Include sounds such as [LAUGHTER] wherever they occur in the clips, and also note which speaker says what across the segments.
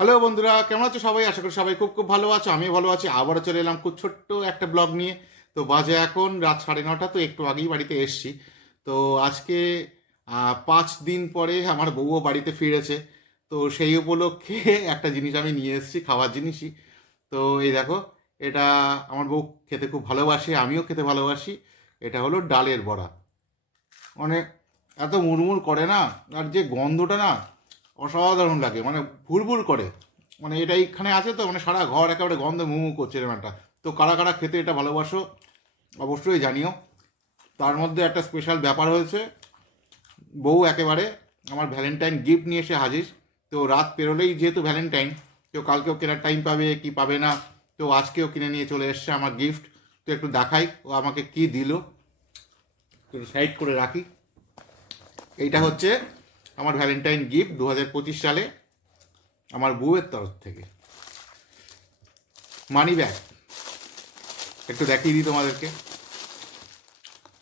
Speaker 1: Hello বন্ধুরা, কেমন আছো সবাই? আশা করি সবাই খুব খুব ভালো আছো, আমিও ভালো আছি। আবারও চলে এলাম খুব ছোট্ট একটা ব্লগ নিয়ে। তো বাজে এখন রাত সাড়ে নটা, তো একটু আগেই বাড়িতে এসছি। তো আজকে পাঁচ দিন পরে আমার বউও বাড়িতে ফিরেছে। তো সেই উপলক্ষে [LAUGHS] একটা জিনিস আমি নিয়ে এসেছি, খাওয়ার জিনিসই। তো এই দেখো, এটা আমার বউ খেতে খুব ভালোবাসে, আমিও খেতে ভালোবাসি। এটা হলো ডালের বড়া। মানে এত মুড়মুড় করে না, আর যে গন্ধটা না অসাধারণ লাগে মানে ভুরভুর করে। মানে এটা এইখানে আছে তো মানে সারা ঘর একেবারে গন্ধে মুমু করছে একটা তো কারা কারা খেতে এটা ভালোবাসো, অবশ্যই জানিও। তার মধ্যে একটা স্পেশাল ব্যাপার হয়েছে, বউ একেবারে আমার ভ্যালেন্টাইন গিফট নিয়ে এসে হাজির। তো রাত পেরোলেই যেহেতু ভ্যালেন্টাইন তো কালকেও কেনার টাইম পাবে কি পাবে না, তো আজকেও কিনে নিয়ে চলে এসছে আমার গিফট তো একটু দেখাই, ও আমাকে কি দিল। সাইড করে রাখি। এইটা হচ্ছে আমার ভ্যালেন্টাইন গিফট দু হাজার পঁচিশ সালে আমার বউয়ের তরফ থেকে। মানি ব্যাগ একটু দেখিয়ে দিই তোমাদেরকে।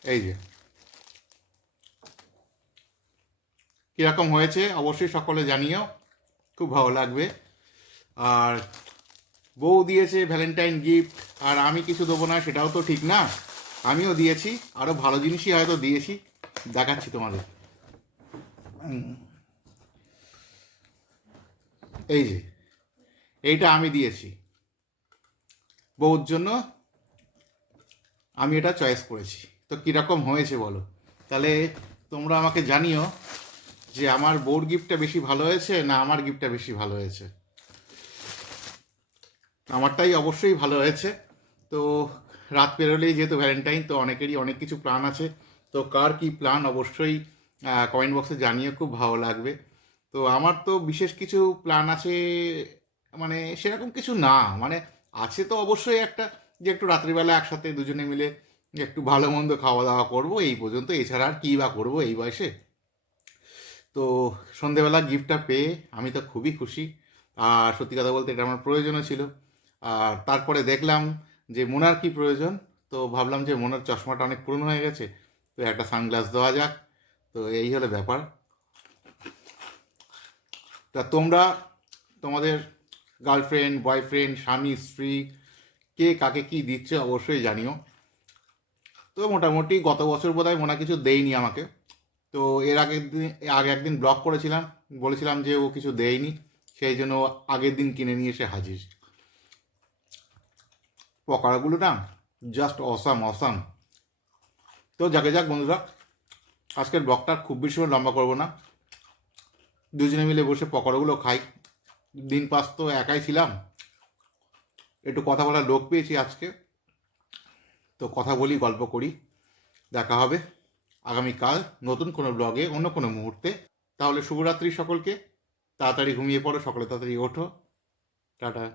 Speaker 1: এই যে। কীরকম হয়েছে অবশ্যই সকলে জানিও। খুব ভালো লাগবে। আর বউ দিয়েছে ভ্যালেন্টাইন গিফট আর আমি কিছু দেবো না, সেটাও তো ঠিক না। আমিও দিয়েছি। আরও ভালো জিনিসই হয়তো দিয়েছি। দেখাচ্ছি তোমাদের। এই যে, এইটা আমি দিয়েছি। বউর জন্য আমি এটা চয়েস করেছি। তো কীরকম হয়েছে বলো? তাহলে তোমরা আমাকে জানিও যে আমার বউর গিফটটা বেশি ভালো হয়েছে না আমার গিফটটা বেশি ভালো হয়েছে। আমারটাই অবশ্যই ভালো হয়েছে। তো রাত পেরোলেই যেহেতু ভ্যালেন্টাইন তো অনেকেরই অনেক কিছু প্ল্যান আছে। তো কার কি প্ল্যান অবশ্যই কমেন্ট বক্সে জানিয়ে খুব ভালো লাগবে। তো আমার তো বিশেষ কিছু প্ল্যান আছে মানে সেরকম কিছু না। মানে আছে তো অবশ্যই একটা, যে একটু রাত্রিবেলা একসাথে দুজনে মিলে একটু ভালো মন্দ খাওয়া দাওয়া করব, এই পর্যন্ত। এছাড়া আর কী বা করব এই বয়সে? তো সন্ধেবেলা গিফটটা পেয়ে আমি তো খুবই খুশি। আর সত্যি কথা বলতে এটা আমার প্রয়োজনও ছিল। আর তারপরে দেখলাম যে মোনার কি প্রয়োজন, তো ভাবলাম যে মোনার চশমাটা অনেক পুরনো হয়ে গেছে, তো একটা সানগ্লাস দেওয়া যাক। তো এই হলো ব্যাপার। তা তোমরা তোমাদের গার্লফ্রেন্ড বয়ফ্রেন্ড স্বামী, স্ত্রী, কে কাকে কি দিচ্ছে অবশ্যই জানিও। তো মোটামুটি গত বছর বোধহয় মনে কিছু দেয়নি আমাকে। তো এর আগের দিন, আগে একদিন ব্লগ করেছিলাম, বলেছিলাম যে ও কিছু দেয়নি, সেই জন্য আগের দিন কিনে নিয়ে এসে হাজির। পকোড়াগুলো না জাস্ট অসাম অসাম তো যাকে যাক বন্ধুরা আজকের ব্লগটা খুব বেশি লম্বা করব না। দুজনে মিলে বসে পকোড়াগুলো খাই। দিন পাস তো একাই ছিলাম। একটু কথা বলার লোক পেয়েছি আজকে। তো কথা বলি, গল্প করি। দেখা হবে আগামীকাল নতুন কোনো ব্লগে, অন্য কোনো মুহূর্তে। তাহলে শুভরাত্রি সকলকে। তাড়াতাড়ি ঘুমিয়ে পড়ো, সকলে তাড়াতাড়ি ওঠো। টাটা।